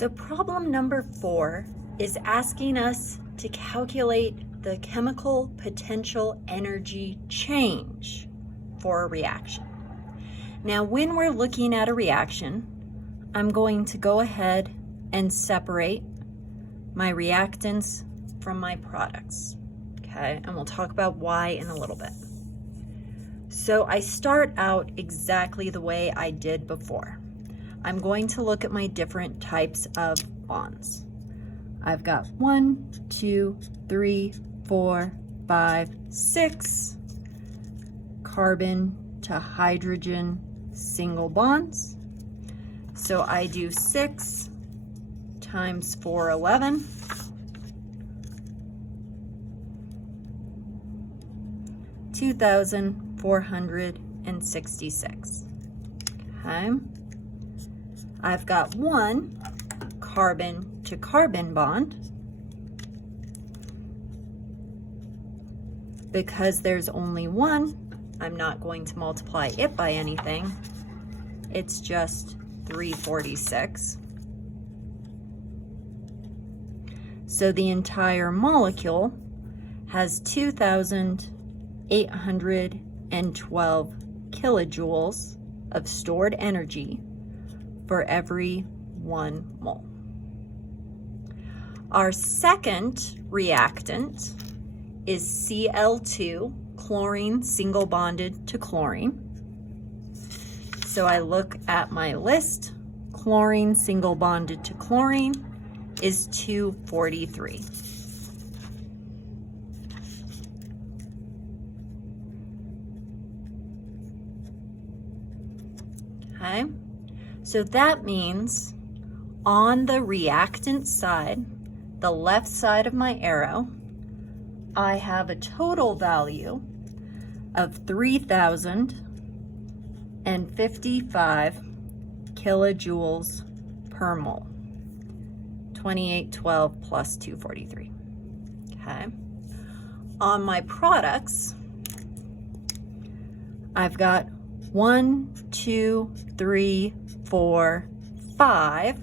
So problem number 4 is asking us to calculate the chemical potential energy change for a reaction. Now, when we're looking at a reaction, I'm going to go ahead and separate my reactants from my products, okay? And we'll talk about why in a little bit. So I start out exactly the way I did before. I'm going to look at my different types of bonds. I've got 1, 2, 3, 4, 5, 6 carbon to hydrogen single bonds. So I do 6 times 411. (2,466). Okay. I've got 1 carbon to carbon bond. Because there's only 1, I'm not going to multiply it by anything. It's just 346. So the entire molecule has 2,812 kilojoules of stored energy for every 1 mole. Our second reactant is Cl2, chlorine single bonded to chlorine. So I look at my list, chlorine single bonded to chlorine is 243. Okay, so that means on the reactant side, the left side of my arrow, I have a total value of 3,055 kilojoules per mole. 2812 plus 243. Okay. On my products, I've got 1, 2, 3, 4, 5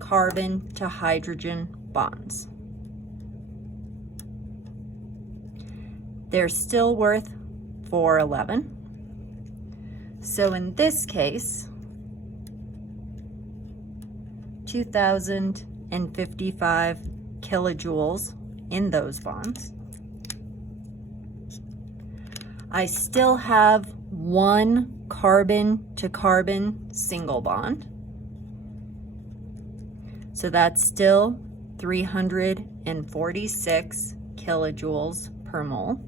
carbon to hydrogen bonds. They're still worth 411. So in this case, 2,055 kilojoules in those bonds. I still have 1 carbon to carbon single bond. So that's still 346 kilojoules per mole.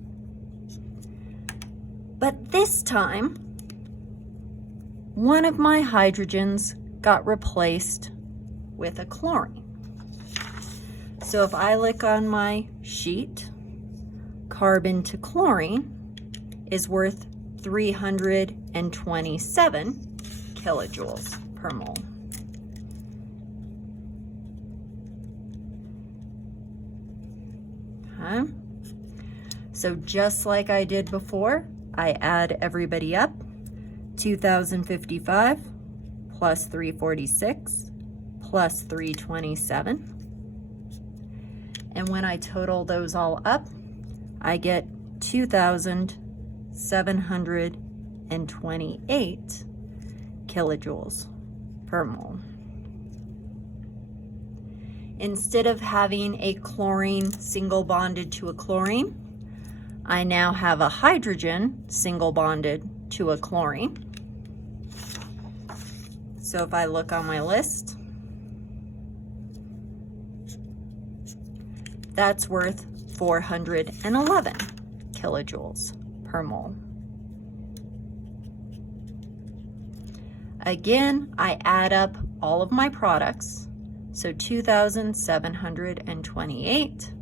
But this time, one of my hydrogens got replaced with a chlorine. So if I look on my sheet, carbon to chlorine is worth 327 kilojoules per mole. Okay. So just like I did before, I add everybody up. 2,055 plus 346 plus 327. And when I total those all up, I get 2,728 kilojoules per mole. Instead of having a chlorine single bonded to a chlorine, I now have a hydrogen single bonded to a chlorine. So if I look on my list, that's worth 411 kilojoules per mole. Again, I add up all of my products. So 2,728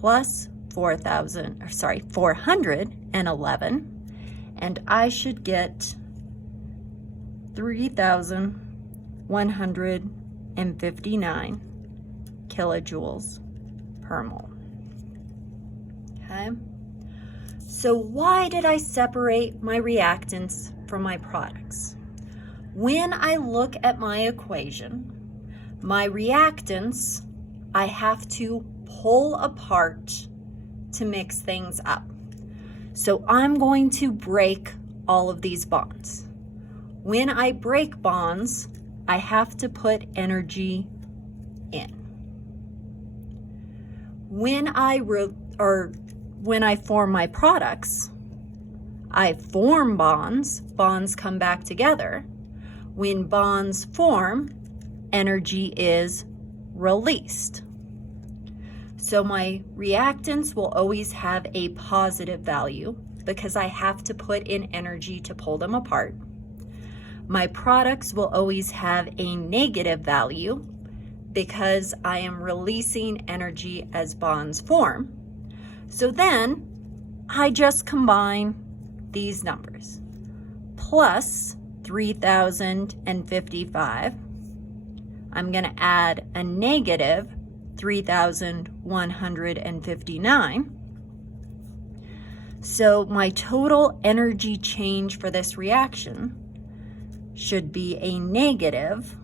plus 411, and I should get 3,159 kilojoules per mole. Okay, so why did I separate my reactants from my products? When I look at my equation, My reactants, I have to pull apart to mix things up. So I'm going to break all of these bonds. When I break bonds, I have to put energy in. When I form my products, I form bonds, bonds come back together. When bonds form, energy is released. So my reactants will always have a positive value because I have to put in energy to pull them apart. My products will always have a negative value because I am releasing energy as bonds form. So then I just combine these numbers. Plus 3,055. I'm going to add a negative 3,159. So my total energy change for this reaction should be a negative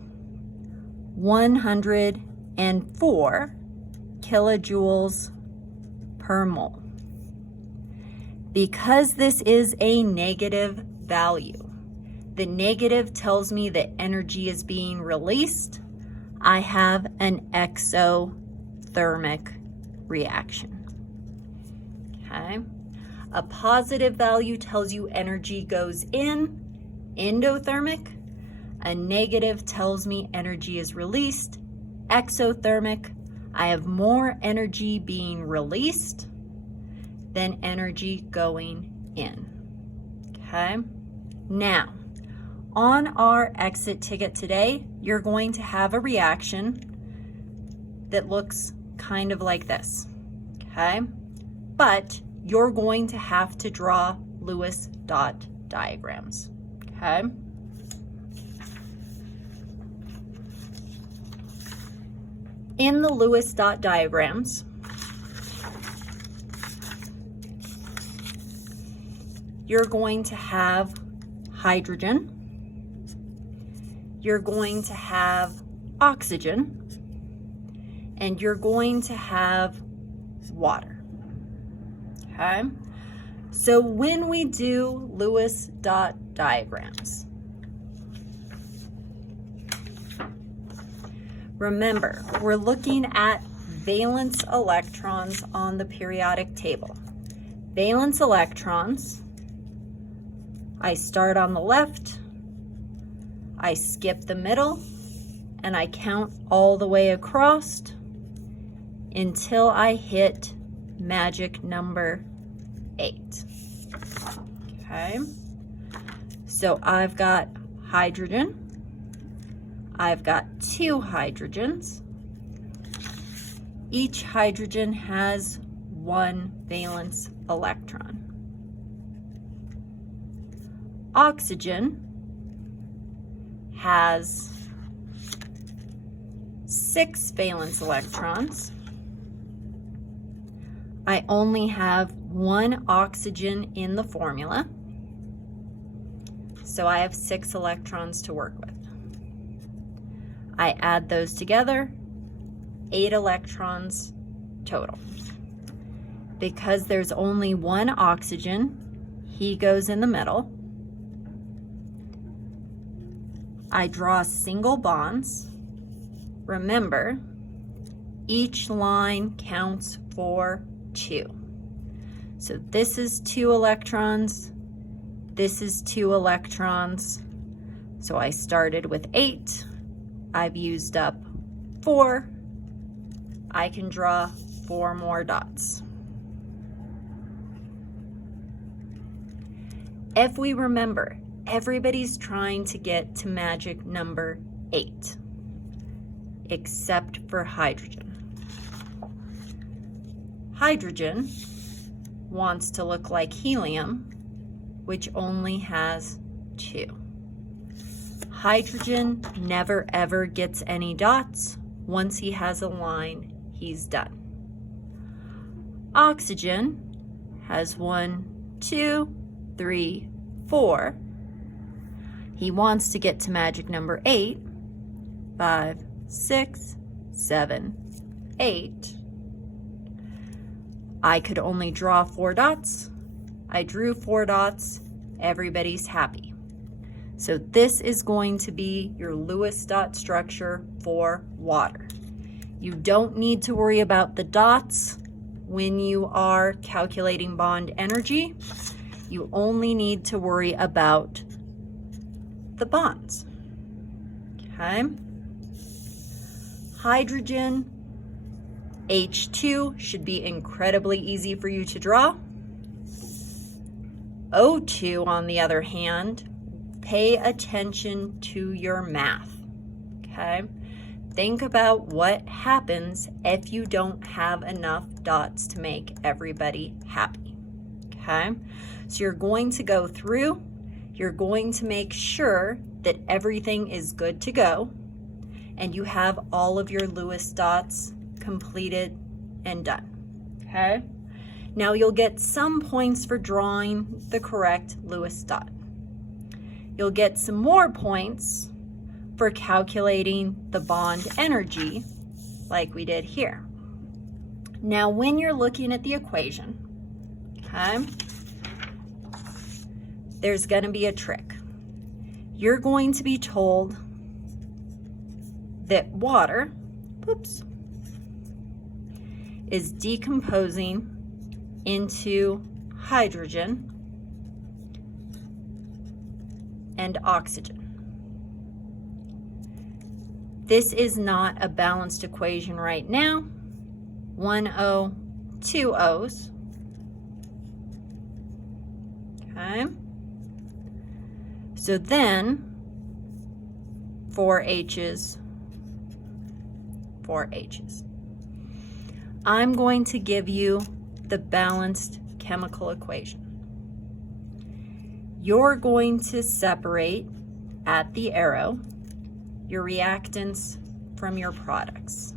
104 kilojoules per mole. Because this is a negative value, the negative tells me that energy is being released. I have an exothermic reaction. Okay. A positive value tells you energy goes in, endothermic. A negative tells me energy is released, exothermic. I have more energy being released than energy going in. Okay. Now, on our exit ticket today, you're going to have a reaction that looks kind of like this. Okay. But you're going to have to draw Lewis dot diagrams. Okay. In the Lewis dot diagrams, you're going to have hydrogen, you're going to have oxygen, and you're going to have water. Okay? So when we do Lewis dot diagrams, remember, we're looking at valence electrons on the periodic table. Valence electrons, I start on the left, I skip the middle, and I count all the way across until I hit magic number 8. Okay, so I've got hydrogen, I've got 2 hydrogens. Each hydrogen has 1 valence electron. Oxygen has 6 valence electrons. I only have 1 oxygen in the formula, so I have 6 electrons to work with. I add those together, 8 electrons total. Because there's only 1 oxygen, he goes in the middle. I draw single bonds. Remember, each line counts for 2. So this is 2 electrons, this is 2 electrons. So I started with 8, I've used up 4. I can draw 4 more dots. If we remember, everybody's trying to get to magic number 8, except for hydrogen. Hydrogen wants to look like helium, which only has 2. Hydrogen never ever gets any dots. Once he has a line, he's done. Oxygen has 1, 2, 3, 4. He wants to get to magic number 8. 5, 6, 7, 8. I could only draw 4 dots. I drew 4 dots. Everybody's happy. So this is going to be your Lewis dot structure for water. You don't need to worry about the dots when you are calculating bond energy. You only need to worry about the bonds. Okay? Hydrogen, H2, should be incredibly easy for you to draw. O2, on the other hand, pay attention to your math. Okay? Think about what happens if you don't have enough dots to make everybody happy. Okay? So you're going to go through, you're going to make sure that everything is good to go, and you have all of your Lewis dots completed and done. Okay? Now you'll get some points for drawing the correct Lewis dot. You'll get some more points for calculating the bond energy like we did here. Now when you're looking at the equation, okay, there's going to be a trick. You're going to be told that water, is decomposing into hydrogen and oxygen. This is not a balanced equation right now. 1 O, 2 O's. Okay. So then 4 H's, 4 H's. I'm going to give you the balanced chemical equation. You're going to separate at the arrow your reactants from your products.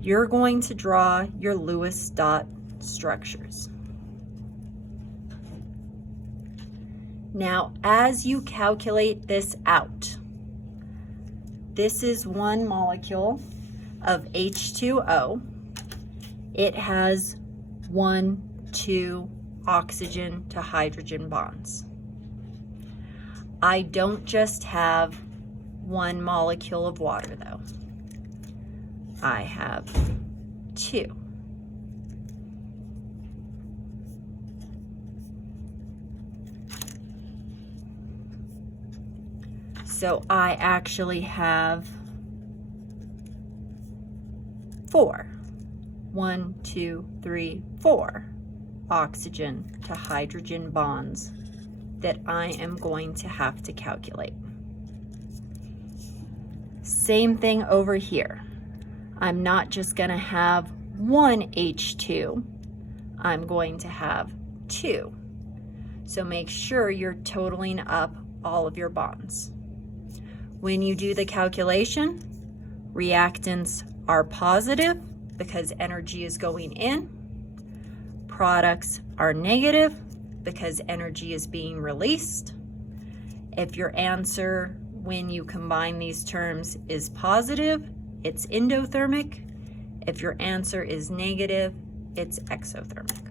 You're going to draw your Lewis dot structures. Now, as you calculate this out, this is one molecule of H2O. It has 1, 2 oxygen to hydrogen bonds. I don't just have one molecule of water though. I have 2. So I actually have 4. 1, 2, 3, 4 oxygen to hydrogen bonds that I am going to have to calculate. Same thing over here. I'm not just going to have 1 H2, I'm going to have 2. So make sure you're totaling up all of your bonds. When you do the calculation, reactants are positive because energy is going in. Products are negative because energy is being released. If your answer when you combine these terms is positive, it's endothermic. If your answer is negative, it's exothermic.